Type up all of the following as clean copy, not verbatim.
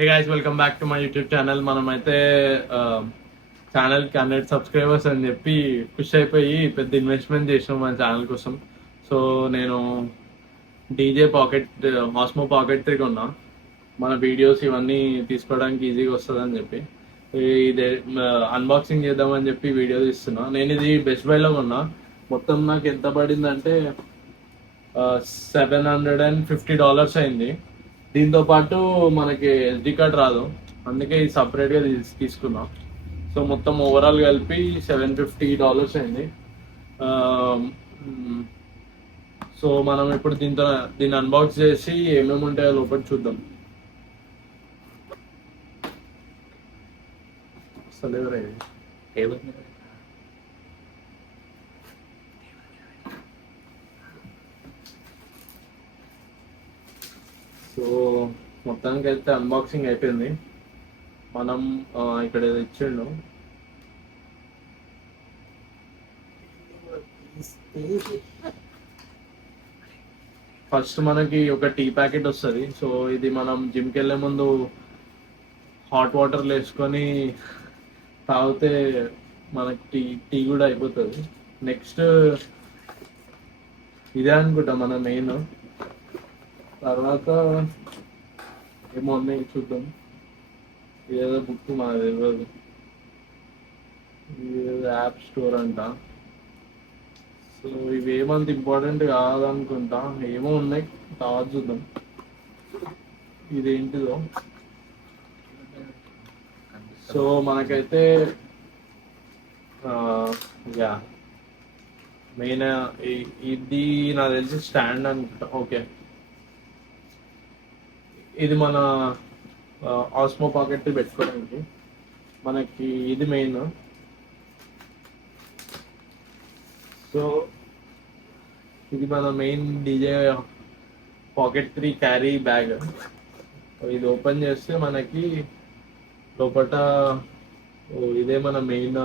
Hey guys, welcome back to my YouTube channel. మనమైతే ఛానల్కి 100 subscribers అని చెప్పి ఖుషి అయిపోయి పెద్ద ఇన్వెస్ట్మెంట్ చేసాం మన ఛానల్ కోసం. సో నేను డీజే పాకెట్ ఆస్మో పాకెట్ 3 కొన్నా, మన వీడియోస్ ఇవన్నీ తీసుకోవడానికి ఈజీగా వస్తుందని చెప్పి ఇది అన్బాక్సింగ్ చేద్దామని చెప్పి వీడియో తీస్తున్నా. నేను ఇది బెస్ట్ బైలో కొన్నా. మొత్తం నాకు ఎంత పడిందంటే $750 అయింది. దీంతో పాటు మనకి ఎస్డి కార్డ్ రాదు, అందుకే ఇది సపరేట్గా తీసుకున్నాం. సో మొత్తం ఓవరాల్ కలిపి $750 అయింది. సో మనం ఇప్పుడు దీన్ని అన్బాక్స్ చేసి ఏమేమి ఉంటాయో లోపల చూద్దాం. అసలు ఎవరైనా సో మొత్తానికి అయితే అన్బాక్సింగ్ అయిపోయింది. మనం ఇక్కడ ఏదో ఇచ్చిండు. ఫస్ట్ మనకి ఒక టీ ప్యాకెట్ వస్తుంది. సో ఇది మనం జిమ్కి వెళ్ళే ముందు హాట్ వాటర్లో వేసుకొని తాగితే మనకి టీ కూడా అయిపోతుంది. నెక్స్ట్ ఇదే అనుకుంటా మన మెయిన్. తర్వాత ఏమో ఉన్నాయి చూద్దాం. ఇదేదో బుక్ మాకు తెలియదు, ఇదేదో యాప్ స్టోర్ అంట. సో ఇవి ఏమంత ఇంపార్టెంట్ కాదనుకుంటా, ఏమో ఉన్నాయి, తర్వాత చూద్దాం ఇదేంటిదో. సో మనకైతే యా మెయిన్ ఇది నాకు తెలిసి స్టాండ్ అనుకుంటా. ఓకే, ఇది మన ఆస్మో పాకెట్ పెట్టుకోవడానికి మనకి ఇది మెయిన్. సో ఇది మన main DJ pocket 3 carry bag. ఇది ఓపెన్ చేస్తే మనకి లోపల ఇదే మన మెయిన్.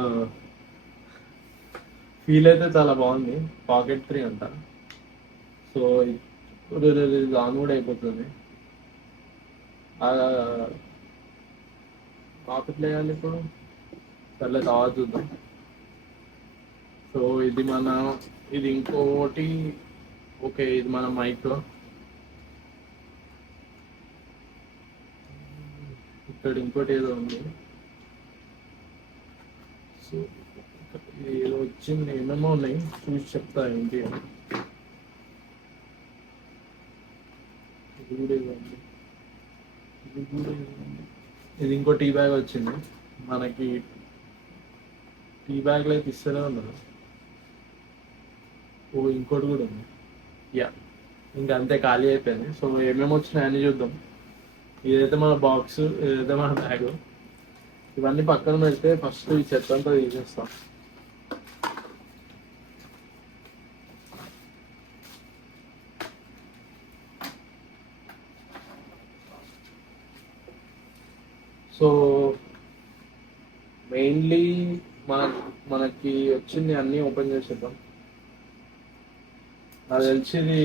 ఫీల్ అయితే చాలా బాగుంది, పాకెట్ 3 అంట. సో ఇది ఆన్ కూడా అయిపోతుంది. పాకెట్ వేయాలి ఇప్పుడు, సర్లే తర్వాత చూద్దాం. సో ఇది ఇంకోటి. ఓకే, ఇది మన మైక్. ఇక్కడ ఇంకోటి ఏదో ఉంది. సో ఏదో వచ్చింది, ఏమేమో ఉన్నాయి, చూసి చెప్తా ఏంటి అని. ఇది కూడా ఏదో ఉంది. ఇది ఇంకో టీ బ్యాగ్ వచ్చింది మనకి. టీ బ్యాగ్లో అయితే ఇస్తూనే ఉన్నారు. ఓ ఇంకోటి కూడా ఉంది. యా, ఇంకా అంతే, ఖాళీ అయిపోయింది. సో ఏమేమి వచ్చినాయని చూద్దాం. ఇదైతే మన బాక్స్, ఇదైతే మన బ్యాగ్. ఇవన్నీ పక్కన పెడితే ఫస్ట్ ఈ చెత్త అంతా తీసేస్తాం. సో మెయిన్లీ మనకి వచ్చింది అన్నీ ఓపెన్ చేసేద్దాం. నాకు తెలిసింది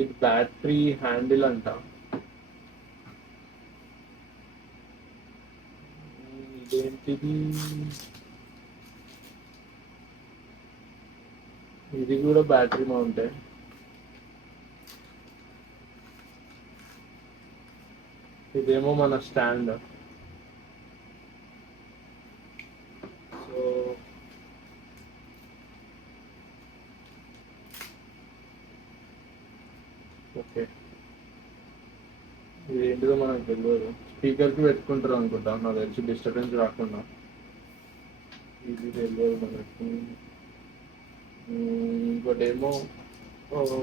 ఇది బ్యాటరీ హ్యాండిల్ అంట. ఇదేంటిది, ఇది కూడా బ్యాటరీ మౌంటే. ఇదేమో మన స్టాండ్. సో ఓకే, ఇది ఏంటిదో మనకు తెలియదు. స్పీకర్కి పెట్టుకుంటారు అనుకుంటా, నాకు తెలిసి డిస్టర్బెన్స్ రాకుండా. ఇది తెలియదు మనకి. ఇంకోటి ఏమో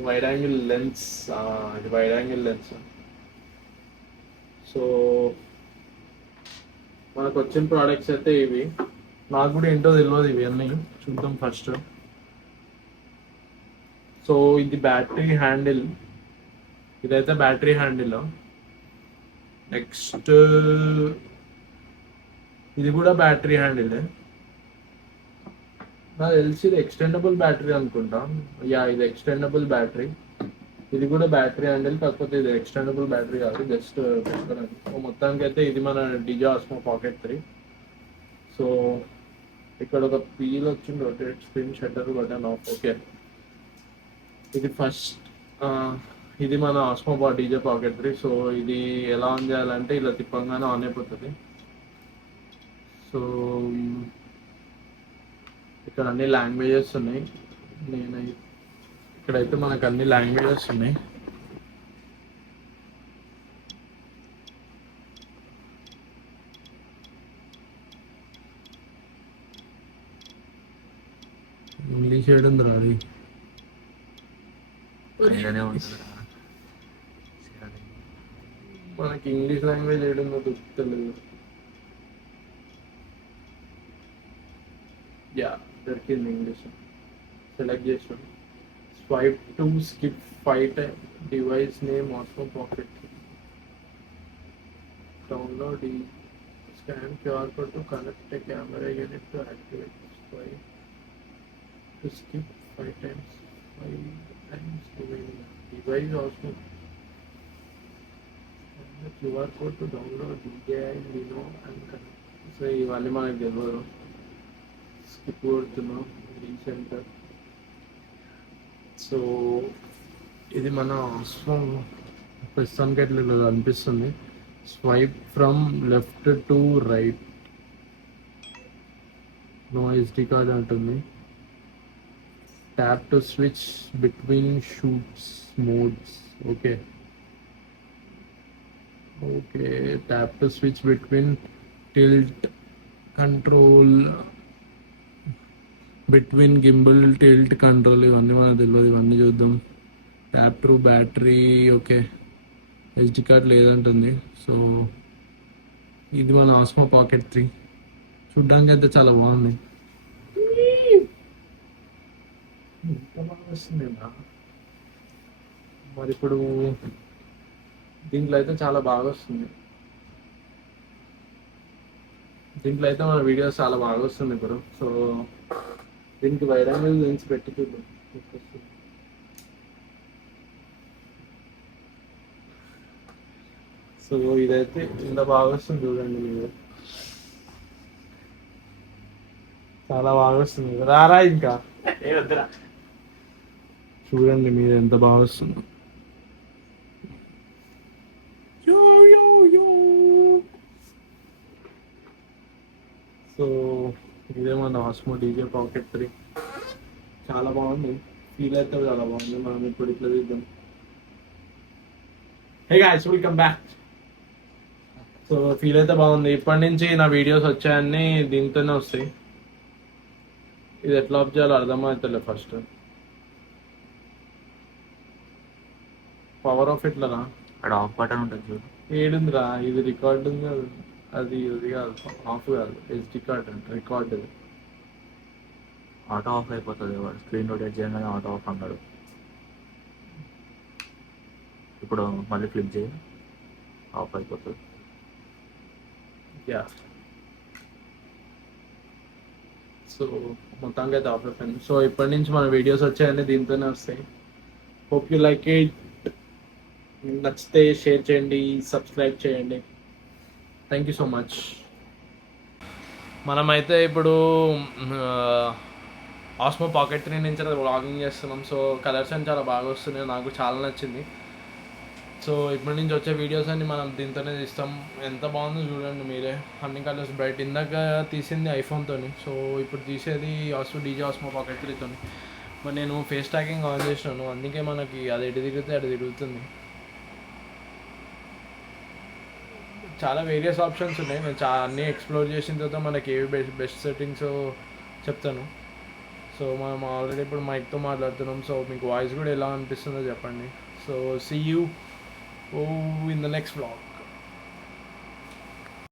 వైడ్ యాంగిల్ లెన్స్. ఇది వైడ్ యాంగిల్ లెన్స్. సో మనకు వచ్చిన ప్రోడక్ట్స్ అయితే ఇవి. నాకు కూడా ఏంటో తెలియదు, ఇవి అన్నీ చూద్దాం ఫస్ట్. సో ఇది బ్యాటరీ హ్యాండిల్, ఇదైతే బ్యాటరీ హ్యాండిల్. నెక్స్ట్ ఇది కూడా బ్యాటరీ హ్యాండిల్. నాకు తెలిసి ఇది ఎక్స్టెండబుల్ బ్యాటరీ అనుకుంటా. యా, ఇది ఎక్స్టెండబుల్ బ్యాటరీ. ఇది కూడా బ్యాటరీ హ్యాండిల్, కాకపోతే ఇది ఎక్స్టెండబుల్ బ్యాటరీ కాదు, జస్ట్ పెట్టుకోవడానికి. సో మొత్తానికి అయితే ఇది మన డిజే ఆస్మో పాకెట్ 3. సో ఇక్కడ ఒక పీల్ వచ్చింది, rotate screen shutter button off. Okay, ఇది ఫస్ట్ ఇది మన ఆస్మో డీజే పాకెట్ 3. సో ఇది ఎలా ఆన్ చేయాలంటే ఇలా తిప్పంగానే ఆన్ అయిపోతుంది. సో ఇక్కడ అన్ని లాంగ్వేజెస్ ఉన్నాయి. ఇక్కడైతే మనకు అన్ని లాంగ్వేజెస్ ఉన్నాయి. ఇంగ్లీష్ ఏడు ఉంది అది, మనకి ఇంగ్లీష్ లాంగ్వేజ్ ఏడుందో దొరుకుతలేదు. యా, దొరికింది ఇంగ్లీష్. సెలెక్ట్ చేసాం, swipe to skip 5 time, device name Osmo pocket, download ఈ scan QR code to connect a camera unit to activate, swipe to skip 5 times, 5 times remaining, device also the QR code to download DJI Nino and connect. So ఇవన్నీ మనకు తెలియదు, skip కొడుతున్నాం, recenter. So ఇది మన ప్రస్తుతానికి ఎట్లా అనిపిస్తుంది. Swipe from left to right, no SD card అంటుంది. Tap to switch between shoots modes. Okay, tap to switch between tilt control, between gimbal tilt control, ఇవన్నీ మనకు తెలియదు, ఇవన్నీ చూద్దాం. Tap to battery. Okay, SD card లేదంటుంది. So ఇది మన Osmo pocket 3. చూడ్డానికి అయితే చాలా బాగుంది. ఎంత బాగా వస్తుంది మరి. ఇప్పుడు దీంట్లో అయితే చాలా బాగా వస్తుంది, దీంట్లో అయితే మన వీడియోస్ చాలా బాగా వస్తుంది ఇప్పుడు. సో దీనికి వైడ్ యాంగిల్ లెన్స్ పెట్టి చూద్దాం. సో ఇదైతే ఇంత బాగా వస్తుంది చూడండి, మీరు చాలా బాగా వస్తుంది. రారా ఇంకా చూడండి మీరు ఎంత బాగా వస్తుందో. సో ఇదే మన ఆస్మో డీజే పాకెట్ 3. చాలా బాగుంది, ఫీల్ అయితే చాలా బాగుంది. మనం ఇప్పుడు ఇట్లా తీద్దాం. Hey guys, welcome back. So feel అయితే బాగుంది. ఇప్పటి నుంచి నా వీడియోస్ వచ్చాయన్నీ దీంతోనే వస్తాయి. ఇది ఎట్లా ఆఫ్ చేయాలో అర్థమవుతలే. ఫస్ట్ పవర్ ఆఫ్ ఎట్లరా, అక్కడ ఆఫ్ బటన్ ఉంటుంది చూడు, ఏడుందిరా. ఇది రికార్డ్ ఉంది, అది ఇది కాదు, ఆఫ్ కాదు, ఎస్డి కార్డ్ అంటే రికార్డ్. ఇది ఆటో ఆఫ్ అయిపోతుంది. వాడు స్క్రీన్ రొటేట్ చేయగానే ఆటో ఆఫ్ అన్నాడు. ఇప్పుడు మళ్ళీ క్లిక్ చేయి, ఆఫ్ అయిపోతుంది. యా, సో మొత్తానికి అయితే ఆఫ్ అయిపోయింది. సో ఇప్పటి నుంచి మన వీడియోస్ వచ్చాయని దీంతోనే వస్తాయి. Hope you like it. నచ్చితే షేర్ చేయండి, సబ్స్క్రైబ్ చేయండి. Thank you so much. మనమైతే ఇప్పుడు ఆస్మో పాకెట్ 3 నుంచి వ్లాగింగ్ చేస్తున్నాం. సో కలర్స్ అని చాలా బాగా వస్తున్నాయి, నాకు చాలా నచ్చింది. సో ఇప్పటి నుంచి వచ్చే వీడియోస్ అన్ని మనం దీంతోనే తీస్తాం. ఎంత బాగుందో చూడండి మీరే, అన్ని కలర్స్ బ్రైట్. ఇందాక తీసింది ఐఫోన్తోని, సో ఇప్పుడు తీసేది డీజే ఆస్మో పాకెట్ 3తోని. మరి నేను ఫేస్ ట్రాకింగ్ ఆన్ చేసినాను, అందుకే మనకి అది ఎటు తిరిగితే అటు తిరుగుతుంది. చాలా వేరియస్ ఆప్షన్స్ ఉన్నాయి. నేను అన్నీ ఎక్స్ప్లోర్ చేసిన తర్వాత మనకి ఏవి బెస్ట్ సెట్టింగ్స్ చెప్తాను. సో మనం ఆల్రెడీ ఇప్పుడు మైక్తో మాట్లాడుతున్నాం. సో మీకు వాయిస్ కూడా ఎలా అనిపిస్తుందో చెప్పండి. So see you in the next vlog.